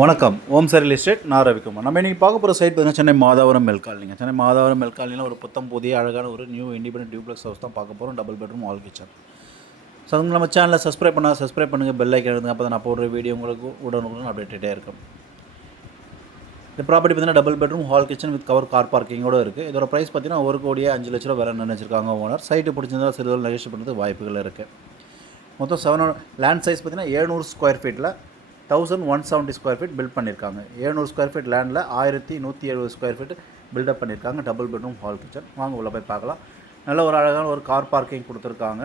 வணக்கம். ஓம் Sai real estate. நான் ரவிக்குமார். நம்ம இன்றைக்கி பார்க்க போகிற சைட் பார்த்தீங்கன்னா சென்னை மாதாவரம் மெல்காலனிங்க. சென்னை மாதாவரம் மெல்காலனியில் ஒரு புத்தம் புதிய அழகான ஒரு நியூ இண்டிபெண்டன்ட் டியூப்ளெக்ஸ் ஹவுஸ் தான் பார்க்க போகிறோம். Double bedroom all kitchen. So அதுக்கு நம்ம சேனலை சப்ஸ்கிரைப் பண்ணுங்கள், பெல் ஐக்கன் எடுங்க. அப்போ தான் நான் போடுற வீடியோ உங்களுக்கு உடனுக்குடன் அப்டேட்டே இருக்கும். இந்த ப்ராப்பர்ட்டி பார்த்தீங்கன்னா double bedroom hall kitchen with cover car பார்க்கிங்கோடு இருக்குது. இதோட ப்ரைஸ் பார்த்தீங்கன்னா 1,05,00,000 விலை நினைச்சிருக்காங்க ஓனர். சைட்டு பிடிச்சிருந்தா சிறிது நெகோஷியேட் பண்ணுறது வாய்ப்புகள் இருக்குது. மொத்தம் 7 லேண்ட் சைஸ் பார்த்தீங்கன்னா 700 ஸ்கொயர் ஃபீட்டில் 1170 ஸ்கொயர் ஃபீட் பில்ட் பண்ணியிருக்காங்க. 700 ஸ்கொயர் ஃபீட் லேண்டில் 1170 ஸ்கொயர் ஃபீட் பில்டப் பண்ணியிருக்காங்க. Double bedroom hall kitchen. வாங்க உள்ளே போய் பார்க்கலாம். நல்ல ஒரு அழகான ஒரு கார் பார்க்கிங் கொடுத்துருக்காங்க.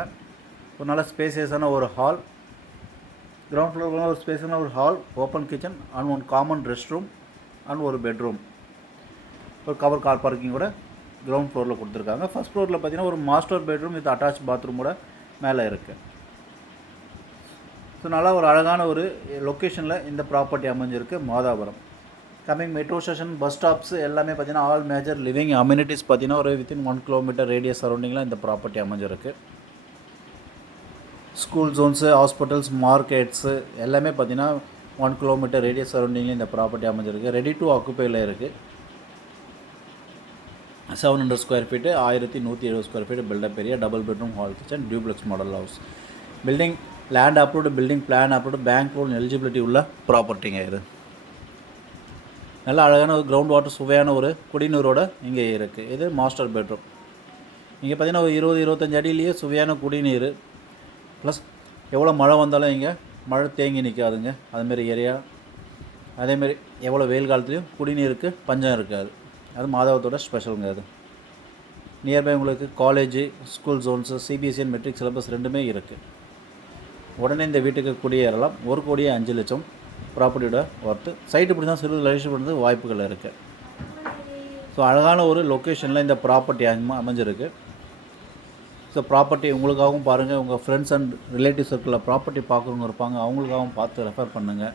ஒரு நல்ல ஸ்பேசியஸான ஒரு ஹால். கிரவுண்ட் ஃப்ளோரில் ஒரு ஸ்பேஸான ஒரு hall, open kitchen and one common rest room and ஒரு பெட்ரூம். ஒரு கவர் கார் பார்க்கிங்கோட கிரவுண்ட் ஃப்ளோரில் கொடுத்துருக்காங்க. ஃபஸ்ட் ஃப்ளோரில் பார்த்தீங்கன்னா ஒரு மாஸ்டர் பெட்ரூம் வித் அட்டாச் பாத்ரூமோட மேலே இருக்குது. ஸோ நல்லா ஒரு அழகான ஒரு லொக்கேஷனில் இந்த ப்ராப்பர்ட்டி அமைஞ்சிருக்கு. Madhavaram coming metro station, bus stops எல்லாமே பார்த்தீங்கன்னா ஆல் மேஜர் லிவிங் அம்யூனிட்டிஸ் பார்த்தீங்கன்னா ஒரு வித்தின் 1 கிலோமீட்டர் ரேடியஸ் சரௌண்டிங்கில் இந்த ப்ராப்பர்ட்டி அமைஞ்சிருக்கு. ஸ்கூல் ஜோன்ஸு, ஹாஸ்பிட்டல்ஸ், மார்க்கெட்ஸு எல்லாமே பார்த்தீங்கன்னா 1 கிலோமீட்டர் ரேடியஸ் சரௌண்டிங்கில் இந்த ப்ராப்பர்ட்டி அமைஞ்சிருக்கு. ரெடி டு ஆக்குப்பையில் இருக்குது. 700 square feet, 1170 square feet built up area, double bedroom hall kitchen, duplex model house. Building land approved, building plan approved, bank loan eligibility உள்ள ப்ராப்பர்ட்டிங்க இது. நல்ல அழகான ஒரு கிரவுண்ட் வாட்டர் சுவையான ஒரு குடிநீரோடு இங்கே இருக்குது. இது மாஸ்டர் பெட்ரூம். இங்கே பார்த்தீங்கன்னா ஒரு 20-25 அடியிலேயே சுவையான குடிநீர் ப்ளஸ் எவ்வளோ மழை வந்தாலும் இங்கே மழை தேங்கி நிற்காதுங்க. அதுமாரி ஏரியா. அதேமாரி எவ்வளோ வெயில் காலத்துலேயும் குடிநீருக்கு பஞ்சம் இருக்காது. அது மாதாவரத்தோட ஸ்பெஷலுங்க. அது நியர்பை உங்களுக்கு college, school zones, CBSE and matric syllabus ரெண்டுமே இருக்குது. உடனே இந்த வீட்டுக்கு குடியேறலாம். 1,05,00,000 ப்ராப்பர்ட்டியோட ஒர்த்து. சைட்டு இப்படி தான் சிறு ரெஜிஸ்டர் பண்ணுறது வாய்ப்புகள் இருக்குது. ஸோ அழகான ஒரு லொக்கேஷனில் இந்த ப்ராப்பர்ட்டி அமைஞ்சிருக்கு. ஸோ ப்ராப்பர்ட்டி உங்களுக்காகவும் பாருங்கள், உங்கள் ஃப்ரெண்ட்ஸ் அண்ட் ரிலேட்டிவ் சர்க்கிளில் ப்ராப்பர்ட்டி பார்க்குறவங்க இருப்பாங்க, அவங்களுக்காகவும் பார்த்து ரெஃபர் பண்ணுங்கள்.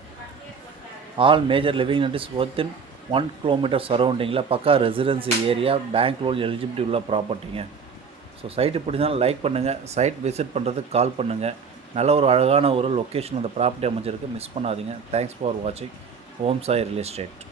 All major living units within 1 kilometre சரௌண்டிங்கில் பக்கா residency area, bank loan eligibility உள்ள ப்ராப்பர்ட்டிங்க. ஸோ சைட்டு பிடிச்சாலும் லைக் பண்ணுங்கள், சைட் விசிட் பண்ணுறதுக்கு கால் பண்ணுங்கள். நல்ல ஒரு அழகான ஒரு லொக்கேஷன் அந்த ப்ராப்பர்ட்டி அமைஞ்சிருக்கு. மிஸ் பண்ணாதீங்க. தேங்க்ஸ் ஃபார் வாட்சிங். ஓம் சாய் ரியல் எஸ்டேட்.